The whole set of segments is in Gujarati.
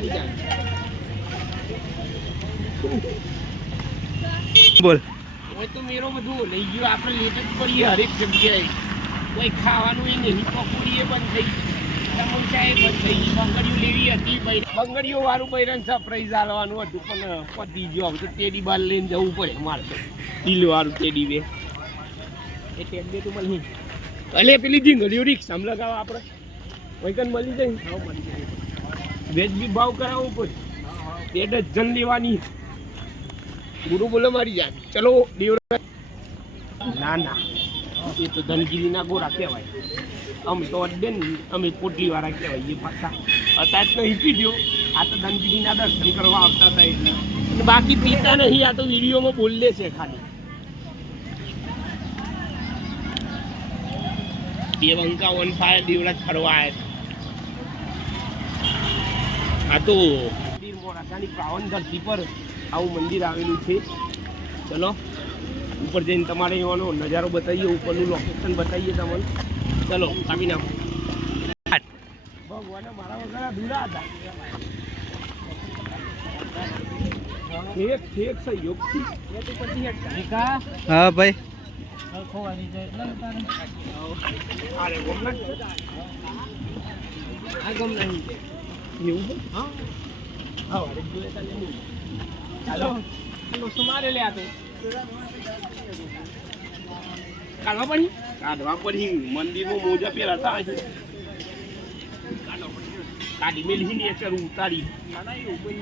મારી જાય બોલ હોય તો મેરો બધું લઈ ગયો આપણે લેટ જ કરીએ હરેક જગ્યાએ કોઈ ખાવાનું એ નહીં પકોડીએ બંધ થઈ સમોસાએ બંધ થઈ બંગડીઓ લેવી હતી બંગડીઓ વાળું બૈરન સરપ્રાઈઝ આલવાનું હતું પણ પતી ગયો હવે તો ટેડી બાર લઈને જવું પડે મારે તો ડીલ વાળું ટેડી બે એ ટેડી તો મળી અલે પેલી જીંગડીઓ રિક્ષામાં લગાવો આપણે વૈકન મળી જાય હા મળી જાય વેજ બી ભાવ કરાવવું પડે 2 ડઝન લેવાની ગુરુ બોલો મારી જાય ચલો દેવરાજ ના ના એ તો ધનગીરીના ગોળા કહેવાય અમે તો અડે ને અમે પોટલી વાળા કહેવાય એ પાછા અત્યારે તો નહીં પીધો આ તો ધનગીરીના દર્શન કરવા આવતા હતા એટલે અને બાકી પીતા નહીં આ તો વિડીયોમાં બોલે છે ખાલી બે બંકા ઓન ફાયર દેવરાજ ફરવા આવ્યા આ તો મોડાસાની પાવન ધરતી પર આવું મંદિર આવેલું છે ચલો ઉપર જઈને તમારે એવાનો નજારો બતાવીએ ઉપરનું લોકેશન બતાવીએ તમને ચલો કાપી નાખો ભગવાન મારા વગર અધૂરા હતા ઠેક સહયોગથી હા ભાઈ અરે ગમના આ ગમ નહીં એવું હા હા અરે જોઈએ તાલે નહીં ચાલો સુમારે લે આ તો કાઢવા પડી મંદિરમાં મોજા પહેરાતા છે કાઢી મેલી ને એક ઉતારી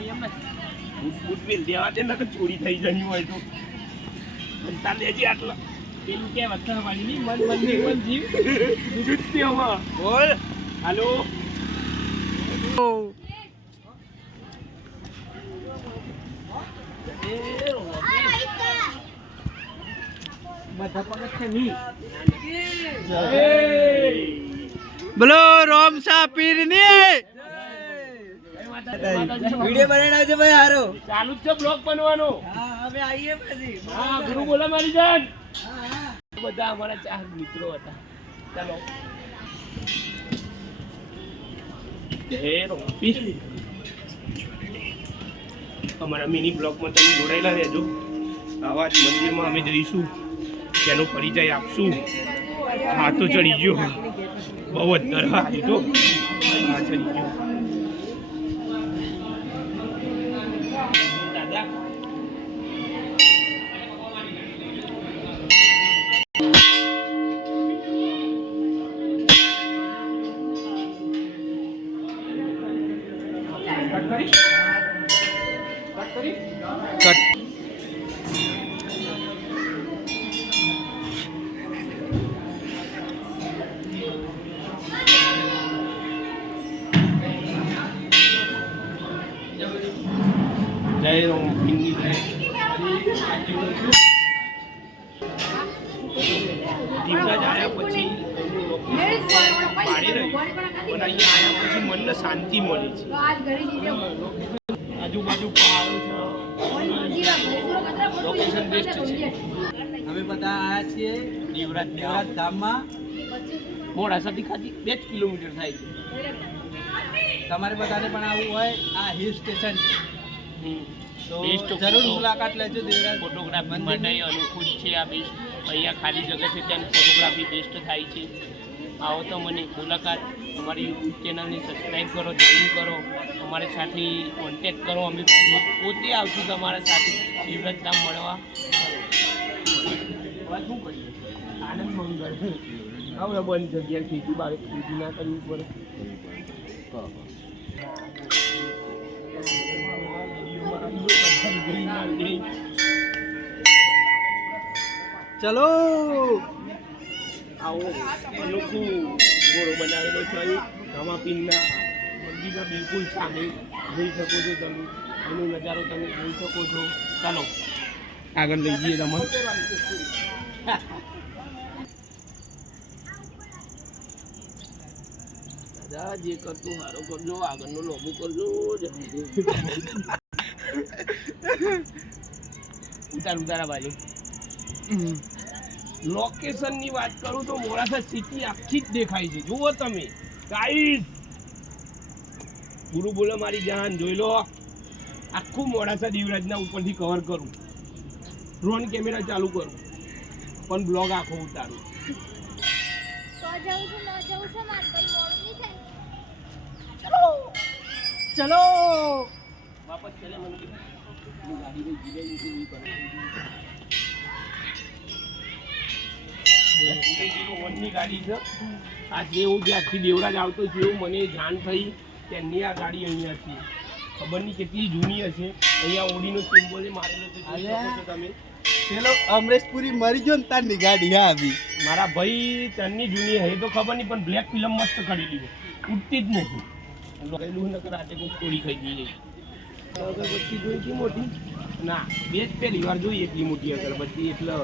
એમ બૂટ પેલ દેવા દે ને ચોરી થઈ જવાની હોય તો તાર લેજે આટલા પેલું કે વચ્ચે વાળી મન મંદિર મન જીવ જુત્તીઓમાં બોલ હાલો બોલો રોમ સાપીર ની વિડિયો બનાવજો ભાઈ હારો ચાલુ જ છે બ્લોગ બનવાનો હા હવે આવીએ પછી હા ગુરુ બોલા મારી જાન બધા અમારા 4 મિત્રો હતા ચાલો અમારા મિની બ્લોગમાં તમે જોડાયેલા રહેજો આવા જ મંદિરમાં અમે જઈશું તેનો પરિચય આપશું હા તો ચડી ગયો બહુ જ દર હા તો હા ચડી ગયો દાદા મનને શાંતિ મળે છે આજુબાજુ પહાડો છે લોકેશન બેસ્ટ છે અમે બધા આયા છીએ દેવરાજ ધામમાં મોડાસાથી ખાલી 2 કિલોમીટર થાય છે તમારે બધાને પણ આવવું હોય આ હિલ સ્ટેશન છે તો જરૂર મુલાકાત લેજો દેવરાજ ફોટોગ્રાફી માટે અનુકૂળ છે આ બેસ્ટ અહીંયા ખાલી જગ્યા છે ત્યાં ફોટોગ્રાફી બેસ્ટ થાય છે આવો તો મને મુલાકાત અમારી યુટ્યુબ ચેનલને સબસ્ક્રાઈબ કરો જોઈન કરો અમારી સાથે કોન્ટેક્ટ કરો અમે પોતે આવશું તમારા સાથે દેવરાજ ધામ મળવા શું કરીએ આનંદ મંગળ હવે બંધ જગ્યાએ ખેતી બારે ખેતી ના કરવી પડે ચલો આવો અનોખું ઘોડો બનાવેલો છે રામાપીરના મંદિરના બિલકુલ સામે જોઈ શકો છો તમે એનો નજારો તમે જોઈ શકો છો ચાલો આગળ લઈ જઈએ તમે દાદા જે કરતું સારું કરજો આગળનું લોબું કરજો ઉતારા બાજુ લોકેશનની વાત કરું તો મોડાસા સિટી આખી જ દેખાય છે જુઓ તમે ગાઈસ ગુરુ બોલે મારી જાન જોઈ લો આખું મોડાસા દીવરાજના ઉપરથી કવર કરું ડ્રોન કેમેરા ચાલુ કરું પણ બ્લોગ આખો ઉતારું ચલો વાપસ ચલે મને ગાડી લઈ જીલે ની ગાડી છે આ જેવું જ્યાંથી દેવરાજ આવતો છે એવું મને જાણ થઈ કે એમની આ ગાડી અહીંયા છે ખબર નહીં કેટલી જૂની હશે અહીંયા ઓડીનો સિમ્બોલ મારેલો છે જોઈ શકો છો તમે પેલો અમરેશપુરી મરી ગયો ને તારની ગાડી હા આવી મારા ભાઈ તનની જૂની હે તો ખબર નહીં પણ બ્લેક ફિલ્મ મસ્ત કાઢેલી છે ઉઠતી જ નથી ગયેલું નકર રાતે કોઈ ચોરી ખાઈ ગઈ અગરબત્તી જોઈ કે મોટી ના બે જ પહેલી વાર જોઈ એટલી મોટી અગરબત્તી એટલે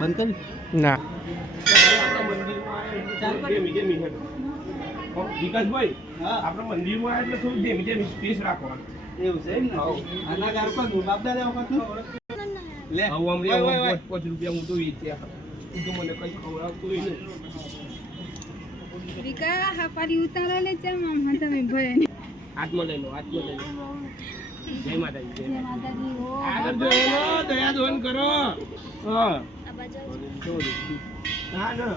બંધ કરી ના વિકાસભાઈ આપણે મંદિરમાં આવે એટલે થોડું ધીમે ધીમે સ્પેસ રાખવાનું એવું છે એમ ને આના ઘર પર બાપદાદા વખત લે હવે અમને 5 રૂપિયા હું તો વેચ્યા તું તો મને કઈ ખવડાવતું નહીં વિકા હા પારી ઉતારા લે છે મામા તમે ભય હાથમાં લઈ લો હાથમાં લઈ લો જય માતાજી જય જય માતાજી ઓ આગળ જોયો દયા દોન કરો હા આ બાજુ ના ના